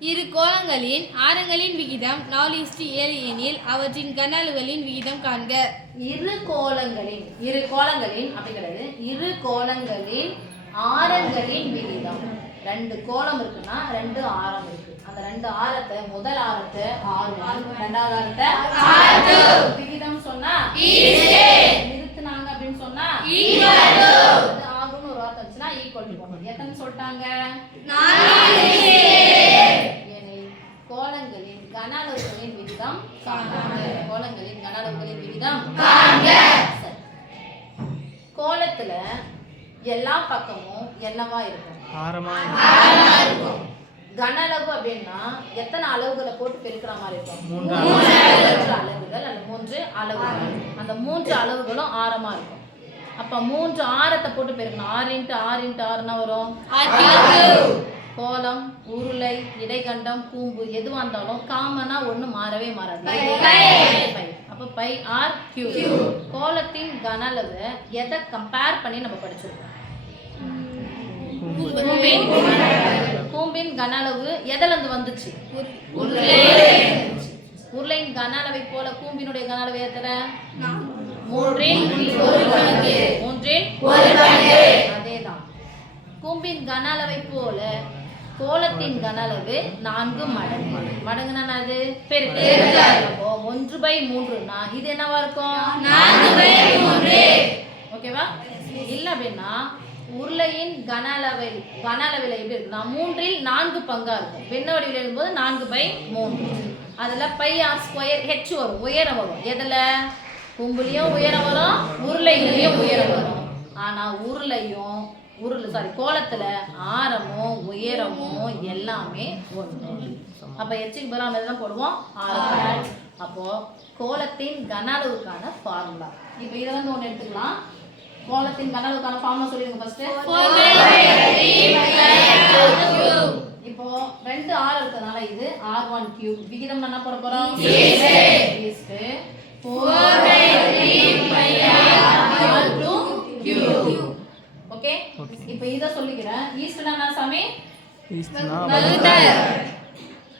இரு கோலங்களின் ஆரங்களின் விகிதம் நாலு இஸ்டு ஏழு எனில் அவற்றின் கனஅளவுகளின் விகிதம் காண்க. இரு கோலங்களின் இரு கோலங்களின் அப்படிங்கிறது இரு கோலங்களின் ஆரங்களின் விகிதம். ரெண்டு கோலம் இருக்குன்னா ரெண்டு ஆரம் இருக்கு. அந்த ரெண்டு ஆரத்தை முதல் ஆரத்தை ஆறு. ரெண்டாவது ஆரத்தை விகிதம் சொன்னா நிறுத்துனாங்க அப்படின்னு சொன்னா ஆகும்னு ஒரு வார்த்தை வந்துச்சுன்னா ஈக்குவல் எத்தனை சொல்லிட்டாங்க எனில் கோலங்களின் கன அளவுகளின் விகிதம். கோலங்களின் கன அளவுகளின் விகிதம் சரி. கோலத்துல எல்லா பக்கமும் என்னவா இருக்கும்? ஆரமா கன அளவு அப்படின்னா எத்தனை அளவுகளை போட்டு பெருக்கிற மாதிரி இருக்கும்? மூன்று மூன்று அளவுகள் அல்ல மூன்று அளவுகள் அந்த மூன்று அளவுகளும் ஆரமா இருக்கும். அப்ப மூன்று ஆரத்தை போட்டு பெருக்கணும். ஆறு இன்ட்டு ஆறு இன்ட்டு ஆறுனா வரும்? கோலம் உருளை இடைகண்டம் கூம்பு எதுவா இருந்தாலும் காமனா ஒண்ணு மாறவே மாறாது. பை. அப்ப பை ஆர் கியூ கோலத்தின் கன அளவு எதை கம்பேர் பண்ணி நம்ம படிச்சிருக்கோம்? கூம்பின். கன அளவு எதுல இருந்து வந்துச்சு உருளையின் கன அளவை போல கூம்பினுடைய கன அளவு எத்தனை? மூன்றின் மூன்றின் அதேதான். கூம்பின் கன அளவை போல கோலத்தின் கன அளவு நான்கு மடங்கு. மடங்குனா அது பெருக்கு அப்போ ஒன்று பை மூன்றுனா இது என்னவா இருக்கும்? ஓகேவா இல்ல அப்படின்னா உருளையின் கன அளவை கன அளவில் எப்படி இருக்குன்னா மூன்றில் நான்கு பங்கா இருக்கும். வெண்ண வடிவில் எழுதும்போது நான்கு பை மூன்று. அதுல பை ஆர் ஸ்கொயர் ஹெச் வரும். உயரம் வரும். எதுல? கும்புலையும் உயரம் வரும் உருளையிலையும் உயரம் வரும். ஆனா உருளையும் உருளை சாரி கோலத்துல ஆரமும் உயரமும் எல்லாமே ஒண்ணு. அப்ப எச்சுக்கு பதிலாக நம்ம தான் போடுவோம் ஆரம் அப்போ கோலத்தின் கன அளவுக்கான ஃபார்முலா இப்போ இதை வந்து ஒன்று எடுத்துக்கலாம். கோலத்தின் கன அளவுக்கான ஃபார்முலா சொல்லிடுங்க ஃபர்ஸ்ட் இப்போ ரெண்டு ஆர் இருக்கிறதுனால இது ஆர் ஒன் கியூப் விகிதம் என்ன போட போறோம்? ஃபோர் ஓகே இப்போ இத சொல்லிக்கிறேன். ஈஸ்ட்னா என்ன சாமி? ஈஸ்ட்னா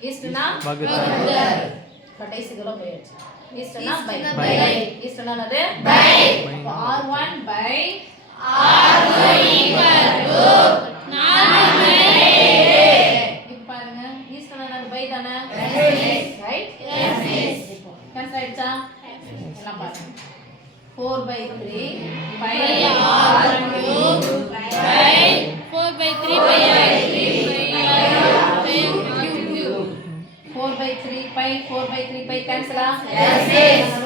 ஈஸ்ட்னா வகுத்தல். கடைசி தூரம் போயிடுச்சு ஈஸ்ட்னா பை பை. ஈஸ்ட்னா என்னது? பை. அப்ப R1 by இப்ப பாருங்க. ஈஸ்ட்னா பை தானே? ரைட் இப்போ கேன்சல் ஆயிடுச்சா? எல்லாம் பாருங்க. 4 by 3 by R1 cube by four by three by four by three by four by three by கேன்சலா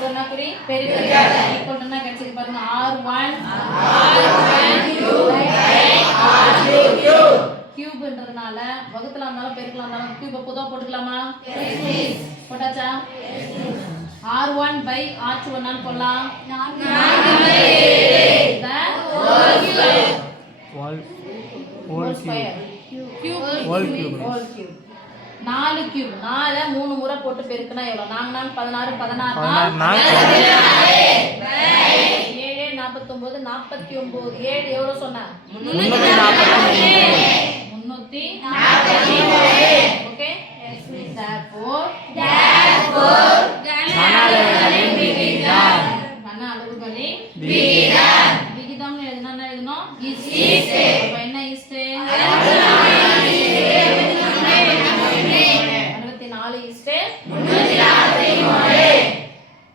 என்ன குறி பெருக்கல் ஈக்குவல்னா கிடைச்சது பாருங்க ஆர் ஒன் கியூப்ன்றதுனால வகுத்துல இருந்தாலும் பெருக்கலாம் இருந்தாலும் கியூபை பொதுவாக போட்டுக்கலாமா போட்டாச்சா R one by R two ஒன்னான்னு போடலாம் வால் ஹோல் கியூப் ஹோல் கியூப் நாலு கியூப் நாலை மூணு முறை போட்டு பெருக்குனா எவ்வளவு? நாங்க நாலு பதினாறு. பதினாறு ஏழு நாற்பத்தொன்பது நாற்பத்தி ஒன்பது ஏழு எவ்வளவு சொன்ன?